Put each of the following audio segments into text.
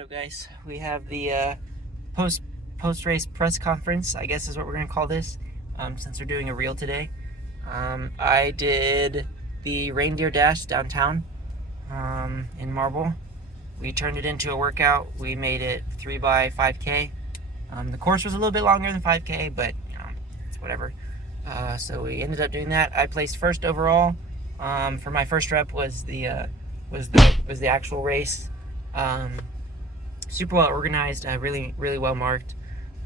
What up, guys? We have the post race press conference, I guess is what we're gonna call this, since we're doing a reel today. I did the Reindeer Dash downtown in Marble. We turned it into a workout. We made it 3 by 5K. The course was a little bit longer than 5K, but it's whatever. So we ended up doing that. I placed first overall. For my first rep was the actual race. Super well organized, really well marked.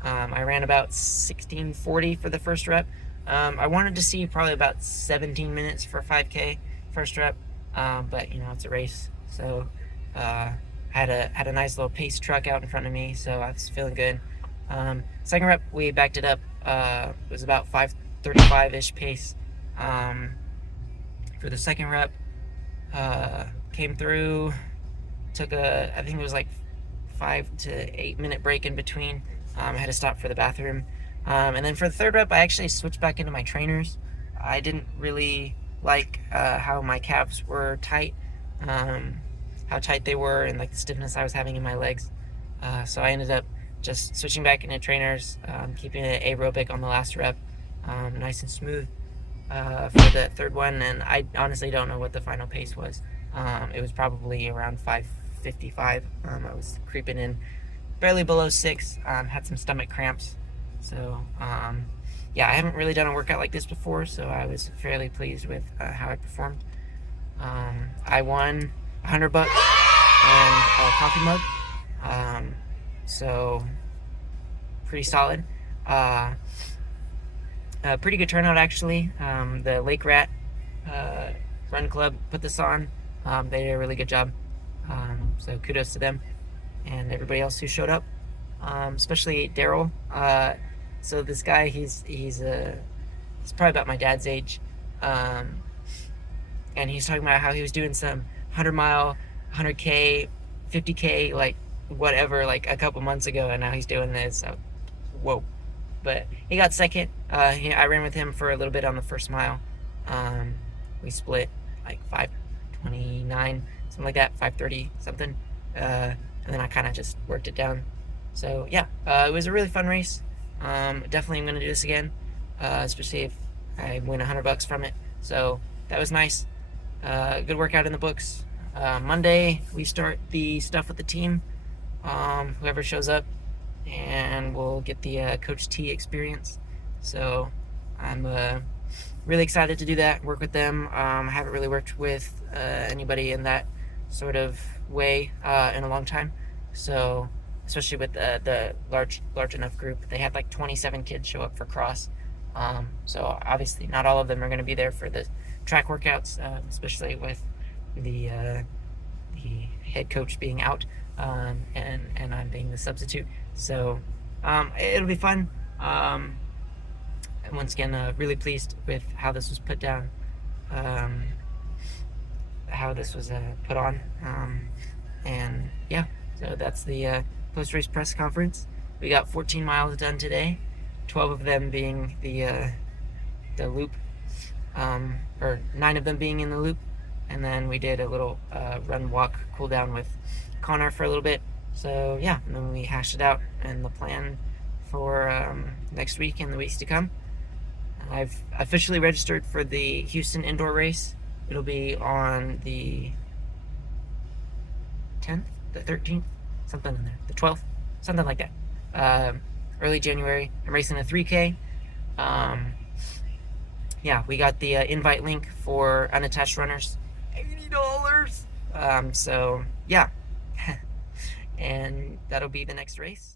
I ran about 16:40 for the first rep. I wanted to see probably about 17 minutes for 5K first rep, but it's a race, so had a nice little pace truck out in front of me, so I was feeling good. Second rep, we backed it up. It was about 5:35-ish pace for the second rep. Came through, took I think it was like 5 to 8 minute break in between. I had to stop for the bathroom. And then for the third rep, I actually switched back into my trainers. I didn't really like how my calves were tight, how tight they were, and like the stiffness I was having in my legs. So I ended up just switching back into trainers, keeping it aerobic on the last rep, nice and smooth for the third one. And I honestly don't know what the final pace was. It was probably around 5:55. I was creeping in barely below 6. Had some stomach cramps. So yeah, I haven't really done a workout like this before, so I was fairly pleased with how I performed. I won $100 and a coffee mug. So pretty solid. Pretty good turnout, actually. The Lake Rat Run Club put this on. They did a really good job. So kudos to them and everybody else who showed up, especially Daryl. So this guy, he's probably about my dad's age, and he's talking about how he was doing some 100-mile, 100K, 50K, like whatever, like a couple months ago, and now he's doing this. So, whoa! But he got second. I ran with him for a little bit on the first mile. We split like 5:29, something like that, 5:30 something, and then I kind of just worked it down. So yeah, it was a really fun race. Definitely I'm gonna do this again, especially if I win $100 from it. So that was nice. Good workout in the books. Monday we start the stuff with the team, whoever shows up, and we'll get the Coach T experience. So I'm really excited to do that, work with them. I haven't really worked with anybody in that sort of way in a long time. So especially with the large enough group. They had like 27 kids show up for cross. So obviously not all of them are going to be there for the track workouts, especially with the head coach being out, and I'm being the substitute. So it'll be fun. And once again, really pleased with how this was put down, how this was put on, and yeah, so that's the post-race press conference. We got 14 miles done today, 12 of them being the loop, or 9 of them being in the loop, and then we did a little run walk cool down with Connor for a little bit. So yeah, and then we hashed it out and the plan for next week and the weeks to come. I've officially registered for the Houston indoor race. It'll be on the 10th, the 13th, something in there, the 12th, something like that. Early January. I'm racing a 3K. Yeah, we got the invite link for unattached runners, $80. So yeah, and that'll be the next race.